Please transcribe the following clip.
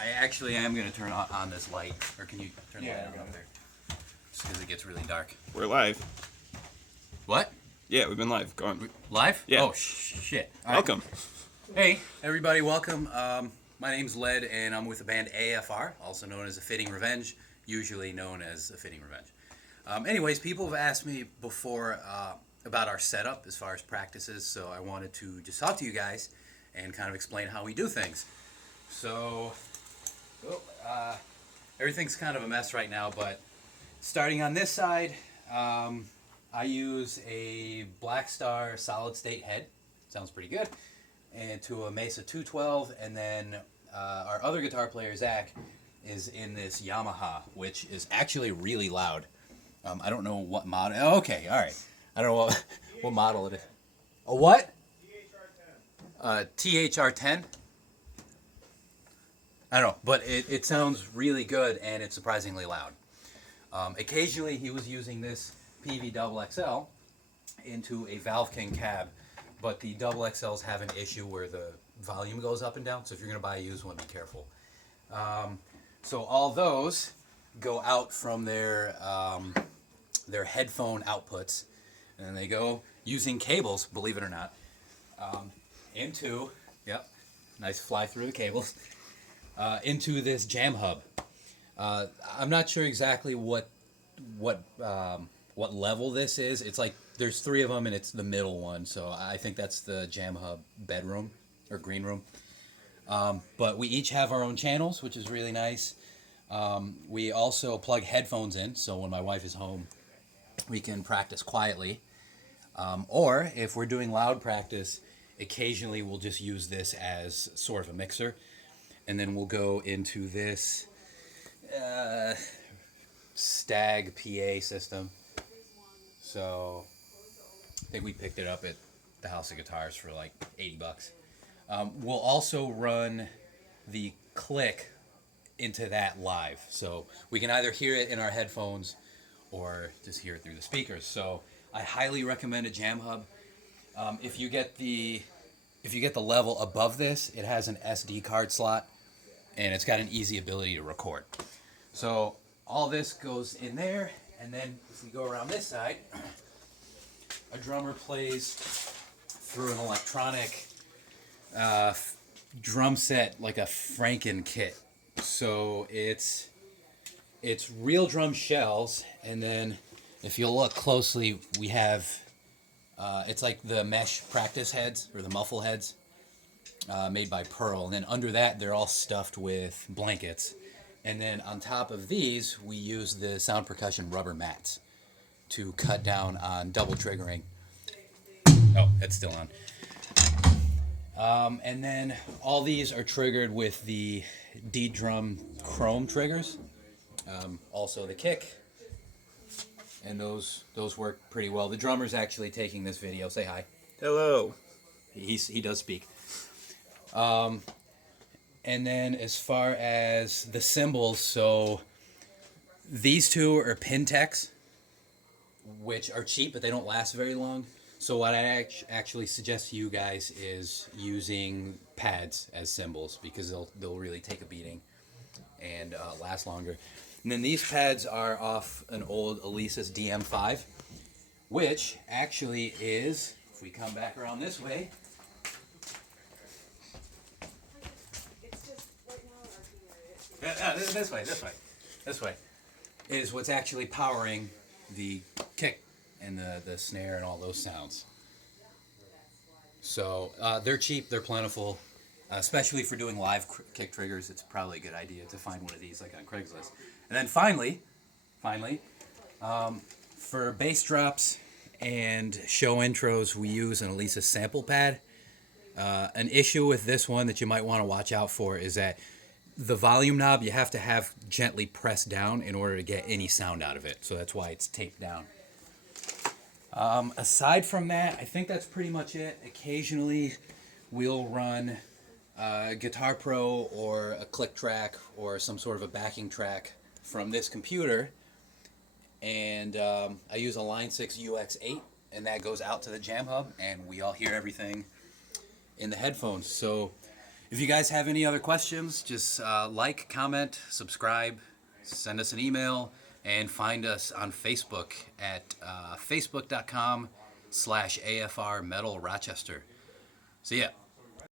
I actually am going to turn on this light. Or can you turn the light on Yeah. up there? Just because it gets really dark. We're live. What? Yeah, we've been live. Go on. Live? Yeah. Oh, shit. All right. Welcome. Hey, everybody, welcome. My name's Led, and I'm with the band AFR, also known as A Fitting Revenge, usually known as A Fitting Revenge. Anyways, people have asked me before about our setup as far as practices, so I wanted to just talk to you guys and kind of explain how we do things. So, everything's kind of a mess right now, but starting on this side, I use a Black Star solid state head. Sounds pretty good. And to a Mesa 212, and then our other guitar player, Zach, is in this Yamaha, which is actually really loud. I don't know what model. Oh, okay, all right. I don't know what model it is. A what? THR10. I don't know, but it sounds really good, and it's surprisingly loud. Occasionally, he was using this PV Double XL into a Valve King cab, but the Double XLs have an issue where the volume goes up and down, so if you're going to buy a used one, be careful. So all those go out from their headphone outputs, and they go using cables, believe it or not, into, yep, nice fly through the cables, into this Jamhub. I'm not sure exactly what level this is. It's like there's three of them, and it's the middle one, so I think that's the Jamhub bedroom or green room. But we each have our own channels, which is really nice. We also plug headphones in, so when my wife is home, we can practice quietly. Or if we're doing loud practice, occasionally we'll just use this as sort of a mixer. And then we'll go into this Stag PA system. So I think we picked it up at the House of Guitars for like $80. We'll also run the click into that live. So we can either hear it in our headphones or just hear it through the speakers. So I highly recommend a Jamhub. If you get the level above this, it has an SD card slot, and it's got an easy ability to record. So all this goes in there, and then if we go around this side, a drummer plays through an electronic drum set, like a Franken kit. So it's real drum shells, and then if you look closely, we have it's like the mesh practice heads or the muffle heads made by Pearl, and then under that they're all stuffed with blankets, and then on top of these we use the sound percussion rubber mats to cut down on double triggering. Oh, it's still on. And then all these are triggered with the D-Drum chrome triggers. Also the kick, and those work pretty well. The drummer's actually taking this video. Say hi. Hello. He does speak. And then as far as the cymbals, so these two are Pintechs, which are cheap, but they don't last very long. So what I actually suggest to you guys is using pads as cymbals, because they'll really take a beating and last longer. And then these pads are off an old Alesis DM5, which actually is, if we come back around this way, this way, is what's actually powering the kick and the snare and all those sounds. So they're cheap, they're plentiful, especially for doing live kick triggers. It's probably a good idea to find one of these like on Craigslist. And then finally, for bass drops and show intros, we use an Alesis sample pad. An issue with this one that you might want to watch out for is that the volume knob you have to have gently pressed down in order to get any sound out of it. So that's why it's taped down. Aside from that, I think that's pretty much it. Occasionally, we'll run Guitar Pro or a click track or some sort of a backing track from this computer, and I use a Line 6 UX8, and that goes out to the Jamhub, and we all hear everything in the headphones. So If you guys have any other questions, just like, comment, subscribe, send us an email, and find us on Facebook at facebook.com/AFR Metal Rochester. So yeah,